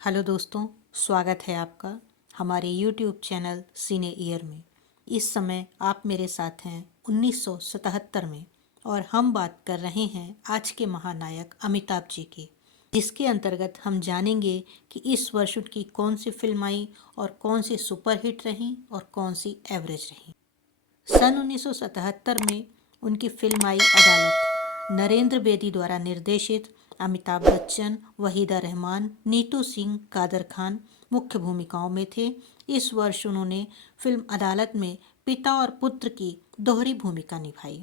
Hello दोस्तों, स्वागत है आपका हमारे YouTube चैनल सिने ईयर में। इस समय आप मेरे साथ हैं 1977 में और हम बात कर रहे हैं आज के महानायक अमिताभ जी की, जिसके अंतर्गत हम जानेंगे कि इस वर्ष उनकी कौन सी फिल्म आई और कौन सी सुपरहिट रही और कौन सी एवरेज रही। सन 1977 में उनकी फिल्म आई अदालत। नरेंद्र बेदी द्वारा निर्देशित। अमिताभ बच्चन, वहीदा रहमान, नीतू सिंह, कादर खान मुख्य भूमिकाओं में थे। इस वर्ष उन्होंने फिल्म अदालत में पिता और पुत्र की दोहरी भूमिका निभाई।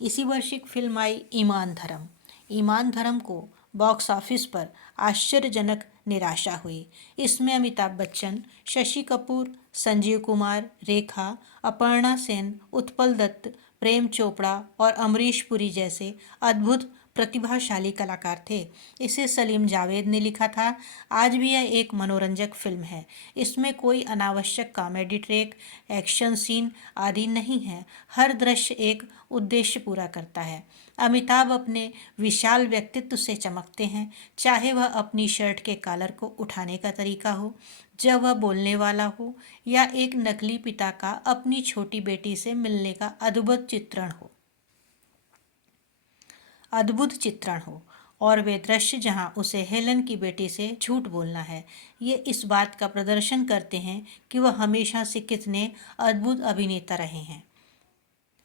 इसी वर्ष एक फिल्म आई ईमान धर्म। ईमान धर्म को बॉक्स ऑफिस पर आश्चर्यजनक निराशा हुई। इसमें अमिताभ बच्चन, शशि कपूर, संजीव कुमार, रेखा, अपर्णा सेन, उत्पल दत्त, प्रेम चोपड़ा और अमरीश पुरी जैसे अद्भुत प्रतिभाशाली कलाकार थे। इसे सलीम जावेद ने लिखा था। आज भी यह एक मनोरंजक फिल्म है। इसमें कोई अनावश्यक कॉमेडी ट्रैक, एक्शन सीन आदि नहीं है। हर दृश्य एक उद्देश्य पूरा करता है। अमिताभ अपने विशाल व्यक्तित्व से चमकते हैं, चाहे वह अपनी शर्ट के कॉलर को उठाने का तरीका हो, जब वह बोलने वाला हो, या एक नकली पिता का अपनी छोटी बेटी से मिलने का अद्भुत चित्रण हो और वे दृश्य जहां उसे हेलन की बेटी से झूठ बोलना है, ये इस बात का प्रदर्शन करते हैं कि वह हमेशा से कितने अद्भुत अभिनेता रहे हैं।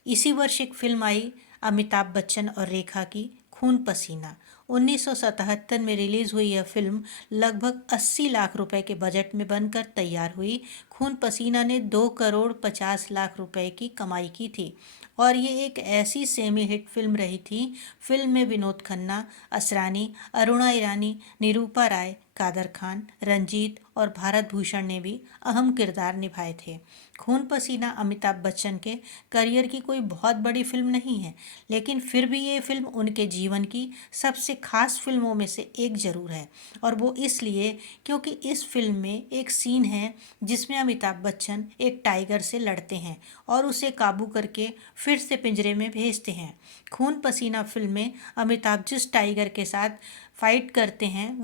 इसी वर्ष एक फिल्म आई अमिताभ बच्चन और रेखा की, खून पसीना। 1977 में रिलीज़ हुई यह फिल्म लगभग 80 लाख रुपए के बजट में बनकर तैयार हुई। खून पसीना ने 2 करोड़ 50 लाख रुपए की कमाई की थी और ये एक ऐसी सेमी हिट फिल्म रही थी। फिल्म में विनोद खन्ना, असरानी, अरुणा ईरानी, निरूपा राय, कादर खान, रंजीत और भारत भूषण ने भी अहम किरदार निभाए थे। खून पसीना अमिताभ बच्चन के करियर की कोई बहुत बड़ी फिल्म नहीं है, लेकिन फिर भी ये फिल्म उनके जीवन की सबसे खास फिल्मों में से एक ज़रूर है। और वो इसलिए क्योंकि इस फिल्म में एक सीन है जिसमें अमिताभ बच्चन एक टाइगर से लड़ते हैं और उसे काबू करके फिर से पिंजरे में भेजते हैं। खून पसीना फिल्म में अमिताभ जिस टाइगर के साथ फाइट करते हैं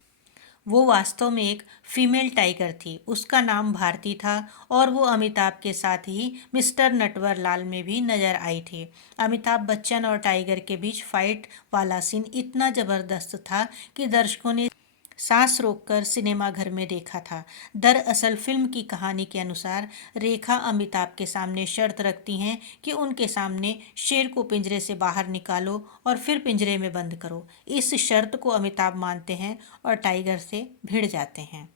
वो वास्तव में एक फीमेल टाइगर थी। उसका नाम भारती था और वो अमिताभ के साथ ही मिस्टर नटवरलाल में भी नजर आई थी। अमिताभ बच्चन और टाइगर के बीच फाइट वाला सीन इतना ज़बरदस्त था कि दर्शकों ने सांस रोककर सिनेमा घर में देखा था। दरअसल फिल्म की कहानी के अनुसार रेखा अमिताभ के सामने शर्त रखती हैं कि उनके सामने शेर को पिंजरे से बाहर निकालो और फिर पिंजरे में बंद करो। इस शर्त को अमिताभ मानते हैं और टाइगर से भिड़ जाते हैं।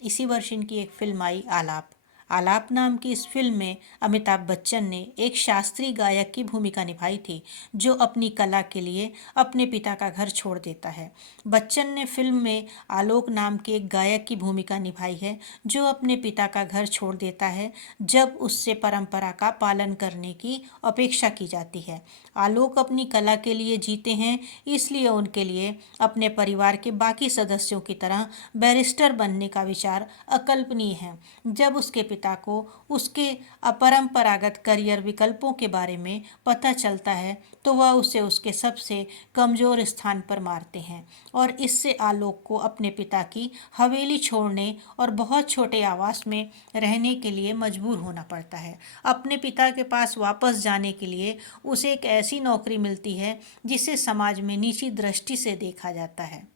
इसी वर्ष इनकी एक फिल्म आई आलाप। आलाप नाम की इस फिल्म में अमिताभ बच्चन ने एक शास्त्रीय गायक की भूमिका निभाई थी जो अपनी कला के लिए अपने पिता का घर छोड़ देता है। बच्चन ने फिल्म में आलोक नाम के एक गायक की भूमिका निभाई है जो अपने पिता का घर छोड़ देता है जब उससे परंपरा का पालन करने की अपेक्षा की जाती है। आलोक अपनी कला के लिए जीते हैं, इसलिए उनके लिए अपने परिवार के बाकी सदस्यों की तरह बैरिस्टर बनने का विचार अकल्पनीय है। जब उसके पिता को उसके अपरंपरागत करियर विकल्पों के बारे में पता चलता है तो वह उसे उसके सबसे कमज़ोर स्थान पर मारते हैं और इससे आलोक को अपने पिता की हवेली छोड़ने और बहुत छोटे आवास में रहने के लिए मजबूर होना पड़ता है। अपने पिता के पास वापस जाने के लिए उसे एक ऐसी नौकरी मिलती है जिसे समाज में नीची दृष्टि से देखा जाता है।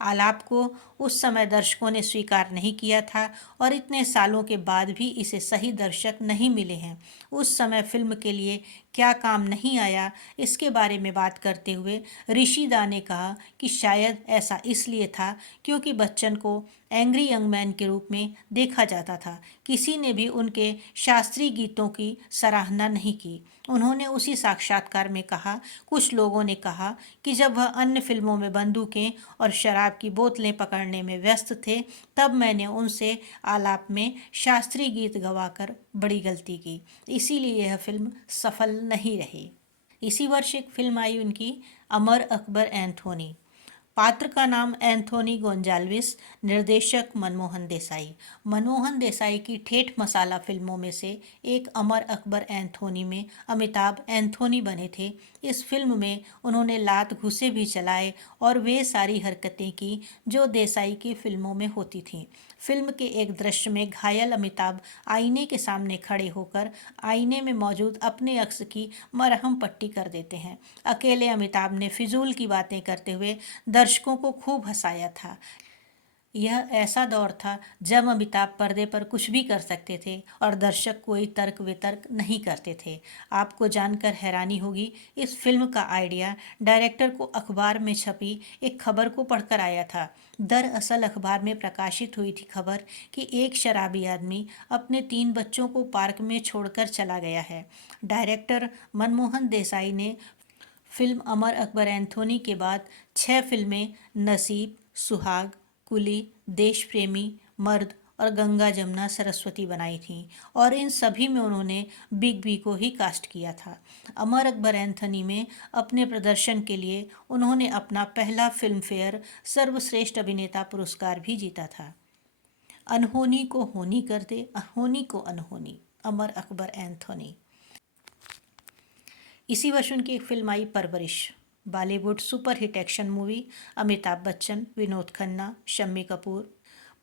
आलाप को उस समय दर्शकों ने स्वीकार नहीं किया था और इतने सालों के बाद भी इसे सही दर्शक नहीं मिले हैं। उस समय फिल्म के लिए क्या काम नहीं आया, इसके बारे में बात करते हुए ऋषि दा ने कहा कि शायद ऐसा इसलिए था क्योंकि बच्चन को एंग्री यंग मैन के रूप में देखा जाता था। किसी ने भी उनके शास्त्रीय गीतों की सराहना नहीं की। उन्होंने उसी साक्षात्कार में कहा, कुछ लोगों ने कहा कि जब वह अन्य फिल्मों में बंदूकें और शराब की बोतलें पकड़ने में व्यस्त थे तब मैंने उनसे आलाप में शास्त्रीय गीत गवाकर बड़ी गलती की, इसीलिए यह फिल्म सफल नहीं रही। इसी वर्ष एक फिल्म आई उनकी, अमर अकबर एंथोनी। पात्र का नाम एंथोनी गोंजाल्विस, निर्देशक मनमोहन देसाई। मनमोहन देसाई की ठेठ मसाला फिल्मों में से एक अमर अकबर एंथोनी में अमिताभ एंथोनी बने थे। इस फिल्म में उन्होंने लात घुसे भी चलाए और वे सारी हरकतें की जो देसाई की फिल्मों में होती थीं। फिल्म के एक दृश्य में घायल अमिताभ आईने के सामने खड़े होकर आईने में मौजूद अपने अक्स की मरहम पट्टी कर देते हैं। अकेले अमिताभ ने फिजूल की बातें करते हुए दर्शकों को खूब हंसाया था। यह ऐसा दौर था जब अमिताभ पर्दे पर कुछ भी कर सकते थे और दर्शक कोई तर्क वितर्क नहीं करते थे। आपको जानकर हैरानी होगी, इस फिल्म का आइडिया डायरेक्टर को अखबार में छपी एक खबर को पढ़कर आया था। दरअसल अखबार में प्रकाशित हुई थी खबर कि एक शराबी आदमी अपने 3 बच्चों को पार्क में छोड़कर चला गया है। डायरेक्टर मनमोहन देसाई ने फिल्म अमर अकबर एंथोनी के बाद 6 फिल्में नसीब, सुहाग, कुली, देश प्रेमी, मर्द और गंगा जमुना सरस्वती बनाई थीं और इन सभी में उन्होंने बिग बी को ही कास्ट किया था। अमर अकबर एंथोनी में अपने प्रदर्शन के लिए उन्होंने अपना पहला फिल्म फेयर सर्वश्रेष्ठ अभिनेता पुरस्कार भी जीता था। अनहोनी को होनी कर दे, अनहोनी को अनहोनी, अमर अकबर एंथोनी। इसी वर्ष उनकी एक फिल्म आई परवरिश, Bollywood superhit action movie, Amitabh Bachchan, Vinod Khanna, Shammi Kapoor.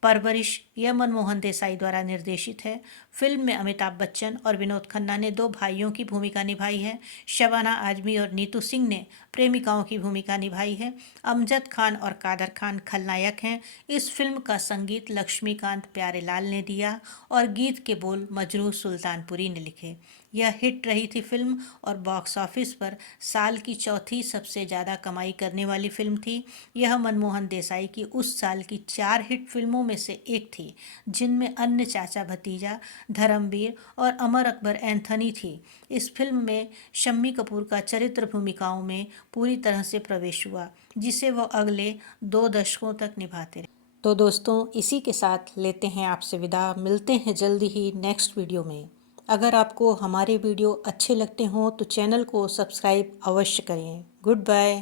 परवरिश यह मनमोहन देसाई द्वारा निर्देशित है। फिल्म में अमिताभ बच्चन और विनोद खन्ना ने 2 भाइयों की भूमिका निभाई है। शबाना आजमी और नीतू सिंह ने प्रेमिकाओं की भूमिका निभाई है। अमजद खान और कादर खान खलनायक हैं। इस फिल्म का संगीत लक्ष्मीकांत प्यारेलाल ने दिया और गीत के बोल मजरूह सुल्तानपुरी ने लिखे। यह हिट रही थी फिल्म और बॉक्स ऑफिस पर साल की चौथी सबसे ज़्यादा कमाई करने वाली फिल्म थी। यह मनमोहन देसाई की उस साल की 4 हिट फिल्मों में से एक थी, जिनमें अन्य चाचा भतीजा, धर्मवीर और अमर अकबर एंथनी थी। इस फिल्म में शम्मी कपूर का चरित्र भूमिकाओं में पूरी तरह से प्रवेश हुआ, जिसे वह अगले 2 दशकों तक निभाते रहे। तो दोस्तों, इसी के साथ लेते हैं आपसे विदा। मिलते हैं जल्दी ही नेक्स्ट वीडियो में। अगर आपको हमारे वीडियो अच्छे लगते हों तो चैनल को सब्सक्राइब अवश्य करें। Good bye.